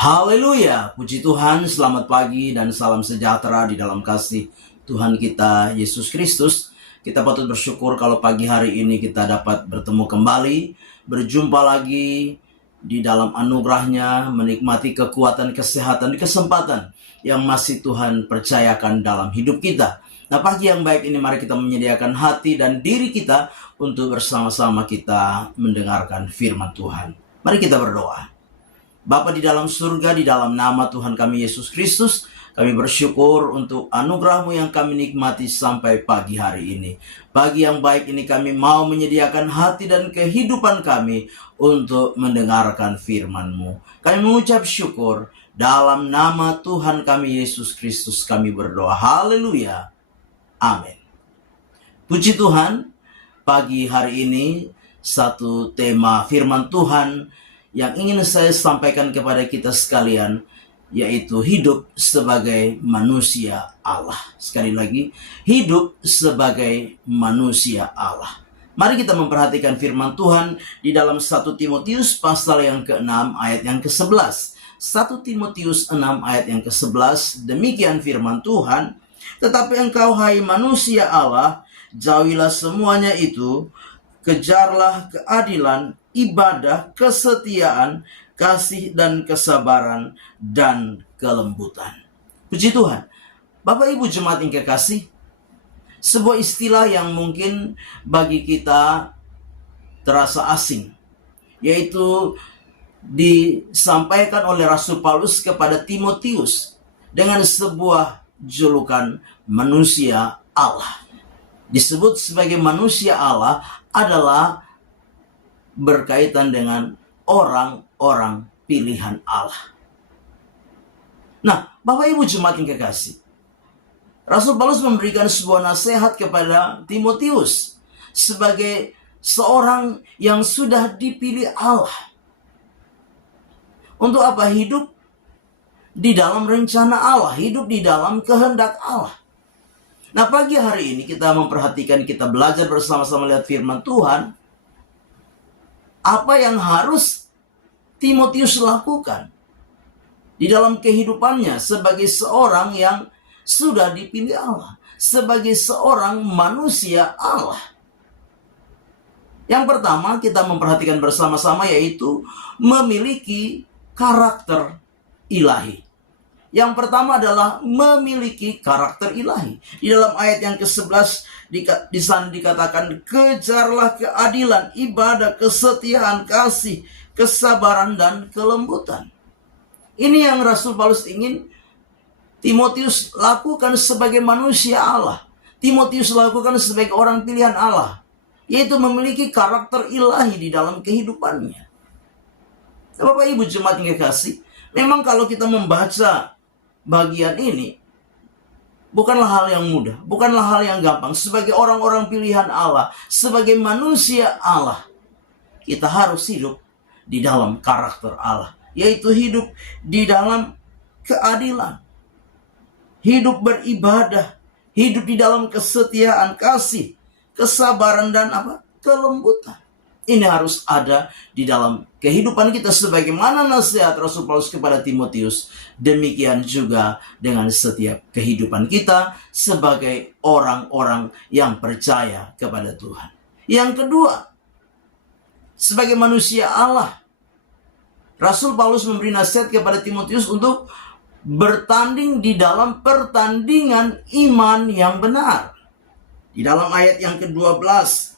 Haleluya, puji Tuhan, selamat pagi dan salam sejahtera di dalam kasih Tuhan kita Yesus Kristus. Kita patut bersyukur kalau pagi hari ini kita dapat bertemu kembali, berjumpa lagi di dalam anugerahnya, menikmati kekuatan, kesehatan, kesempatan yang masih Tuhan percayakan dalam hidup kita. Nah, pagi yang baik ini mari kita menyediakan hati dan diri kita untuk bersama-sama kita mendengarkan firman Tuhan. Mari kita berdoa. Bapa di dalam surga, di dalam nama Tuhan kami Yesus Kristus, kami bersyukur untuk anugerah-Mu yang kami nikmati sampai pagi hari ini. Pagi yang baik ini kami mau menyediakan hati dan kehidupan kami untuk mendengarkan firman-Mu. Kami mengucap syukur dalam nama Tuhan kami Yesus Kristus kami berdoa. Haleluya. Amin. Puji Tuhan, pagi hari ini satu tema firman Tuhan yang ingin saya sampaikan kepada kita sekalian, yaitu hidup sebagai manusia Allah. Sekali lagi, hidup sebagai manusia Allah. Mari kita memperhatikan firman Tuhan di dalam 1 Timotius pasal yang ke-6 ayat yang ke-11. 1 Timotius 6 ayat yang ke-11, demikian firman Tuhan, "Tetapi engkau hai manusia Allah, jauhilah semuanya itu, kejarlah keadilan, ibadah, kesetiaan, kasih dan kesabaran, dan kelembutan." Puji Tuhan. Bapak Ibu jemaat yang kekasih, sebuah istilah yang mungkin bagi kita terasa asing, yaitu disampaikan oleh Rasul Paulus kepada Timotius dengan sebuah julukan manusia Allah. Disebut sebagai manusia Allah adalah berkaitan dengan orang-orang pilihan Allah. Nah, Bapak Ibu jemaat yang kekasih, Rasul Paulus memberikan sebuah nasihat kepada Timotius sebagai seorang yang sudah dipilih Allah. Untuk apa? Hidup di dalam rencana Allah, hidup di dalam kehendak Allah. Nah, pagi hari ini kita memperhatikan, kita belajar bersama-sama lihat firman Tuhan. Apa yang harus Timotius lakukan di dalam kehidupannya sebagai seorang yang sudah dipilih Allah, sebagai seorang manusia Allah. Yang pertama kita memperhatikan bersama-sama yaitu memiliki karakter ilahi. Yang pertama adalah memiliki karakter ilahi. Di dalam ayat yang ke-11 di sana dikatakan, kejarlah keadilan, ibadah, kesetiaan, kasih, kesabaran, dan kelembutan. Ini yang Rasul Paulus ingin Timotius lakukan sebagai manusia Allah. Timotius lakukan sebagai orang pilihan Allah, yaitu memiliki karakter ilahi di dalam kehidupannya. Bapak Ibu jemaat yang kekasih, memang kalau kita membaca bagian ini bukanlah hal yang mudah, bukanlah hal yang gampang. Sebagai orang-orang pilihan Allah, sebagai manusia Allah, kita harus hidup di dalam karakter Allah, yaitu hidup di dalam keadilan, hidup beribadah, hidup di dalam kesetiaan, kasih, kesabaran, dan kelembutan. Ini harus ada di dalam kehidupan kita sebagaimana nasihat Rasul Paulus kepada Timotius. Demikian juga dengan setiap kehidupan kita sebagai orang-orang yang percaya kepada Tuhan. Yang kedua, sebagai manusia Allah, Rasul Paulus memberi nasihat kepada Timotius untuk bertanding di dalam pertandingan iman yang benar. Di dalam ayat yang ke-12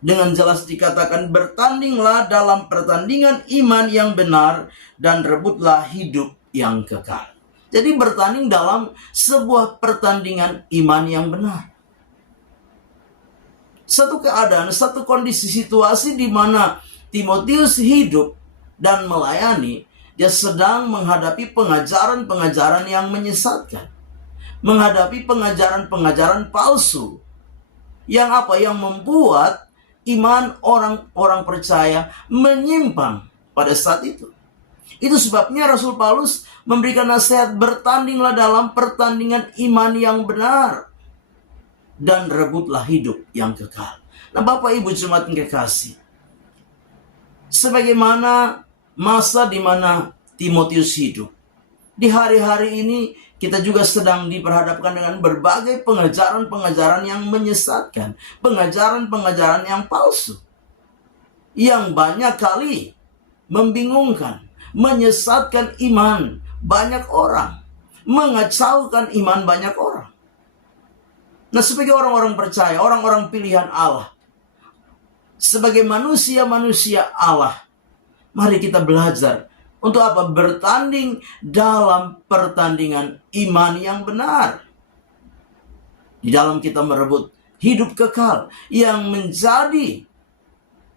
dengan jelas dikatakan, bertandinglah dalam pertandingan iman yang benar dan rebutlah hidup yang kekal. Jadi bertanding dalam sebuah pertandingan iman yang benar. Satu keadaan, satu kondisi situasi di mana Timotius hidup dan melayani, dia sedang menghadapi pengajaran-pengajaran yang menyesatkan. Menghadapi pengajaran-pengajaran palsu. Yang membuat iman orang-orang percaya menyimpang pada saat itu. Itu sebabnya Rasul Paulus memberikan nasihat, bertandinglah dalam pertandingan iman yang benar dan rebutlah hidup yang kekal. Nah, Bapak Ibu jemaat yang kekasih, sebagaimana masa di mana Timotius hidup. Di hari-hari ini kita juga sedang diperhadapkan dengan berbagai pengajaran-pengajaran yang menyesatkan, pengajaran-pengajaran yang palsu, yang banyak kali membingungkan, menyesatkan iman banyak orang, mengacaukan iman banyak orang. Nah, sebagai orang-orang percaya, orang-orang pilihan Allah, sebagai manusia-manusia Allah, mari kita belajar untuk apa? Bertanding dalam pertandingan iman yang benar. Di dalam kita merebut hidup kekal yang menjadi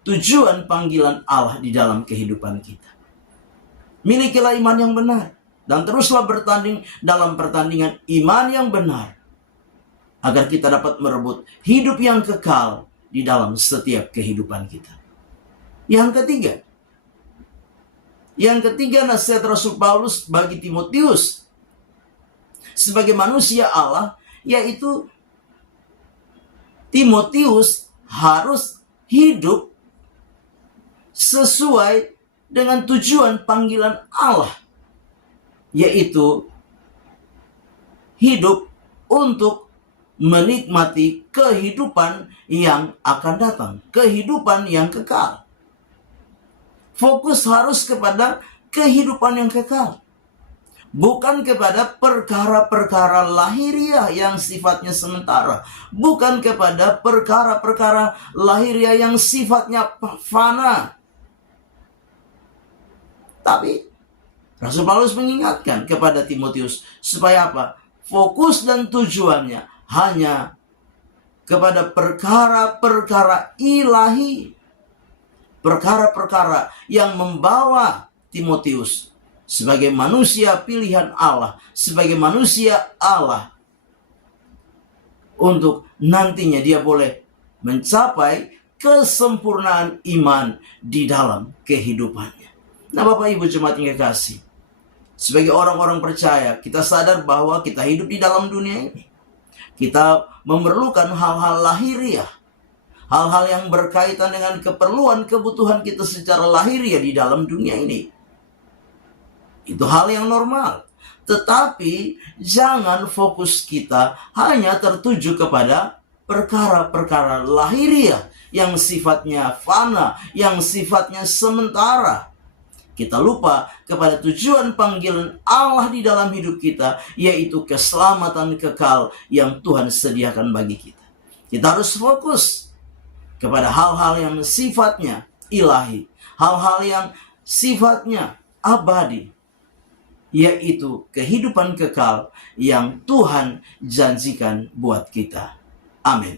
tujuan panggilan Allah di dalam kehidupan kita. Milikilah iman yang benar dan teruslah bertanding dalam pertandingan iman yang benar, agar kita dapat merebut hidup yang kekal di dalam setiap kehidupan kita. Yang ketiga, nasihat Rasul Paulus bagi Timotius sebagai manusia Allah, yaitu Timotius harus hidup sesuai dengan tujuan panggilan Allah, yaitu hidup untuk menikmati kehidupan yang akan datang, kehidupan yang kekal. Fokus harus kepada kehidupan yang kekal, bukan kepada perkara-perkara lahiriah yang sifatnya sementara, bukan kepada perkara-perkara lahiriah yang sifatnya fana. Tapi Rasul Paulus mengingatkan kepada Timotius supaya apa? Fokus dan tujuannya hanya kepada perkara-perkara ilahi, perkara-perkara yang membawa Timotius sebagai manusia pilihan Allah, sebagai manusia Allah, untuk nantinya dia boleh mencapai kesempurnaan iman di dalam kehidupannya. Nah, Bapak Ibu jemaat yang kekasih, sebagai orang-orang percaya, kita sadar bahwa kita hidup di dalam dunia ini. Kita memerlukan hal-hal lahiriah, hal-hal yang berkaitan dengan keperluan kebutuhan kita secara lahiriah di dalam dunia ini. Itu hal yang normal. Tetapi jangan fokus kita hanya tertuju kepada perkara-perkara lahiriah yang sifatnya fana, yang sifatnya sementara. Kita lupa kepada tujuan panggilan Allah di dalam hidup kita, yaitu keselamatan kekal yang Tuhan sediakan bagi kita. Kita harus fokus kepada hal-hal yang sifatnya ilahi, hal-hal yang sifatnya abadi, yaitu kehidupan kekal yang Tuhan janjikan buat kita. Amin.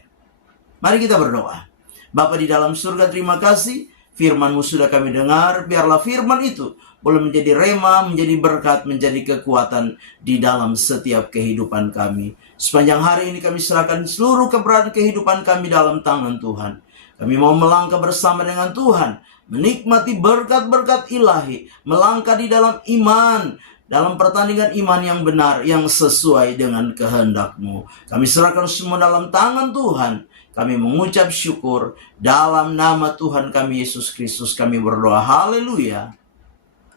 Mari kita berdoa. Bapa di dalam surga, terima kasih firman-Mu sudah kami dengar. Biarlah firman itu boleh menjadi rema, menjadi berkat, menjadi kekuatan di dalam setiap kehidupan kami. Sepanjang hari ini kami serahkan seluruh keberadaan kehidupan kami dalam tangan Tuhan. Kami mau melangkah bersama dengan Tuhan, menikmati berkat-berkat ilahi, melangkah di dalam iman, dalam pertandingan iman yang benar, yang sesuai dengan kehendak-Mu. Kami serahkan semua dalam tangan Tuhan. Kami mengucap syukur dalam nama Tuhan kami Yesus Kristus. Kami berdoa, haleluya,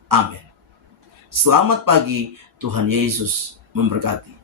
amin. Selamat pagi, Tuhan Yesus memberkati.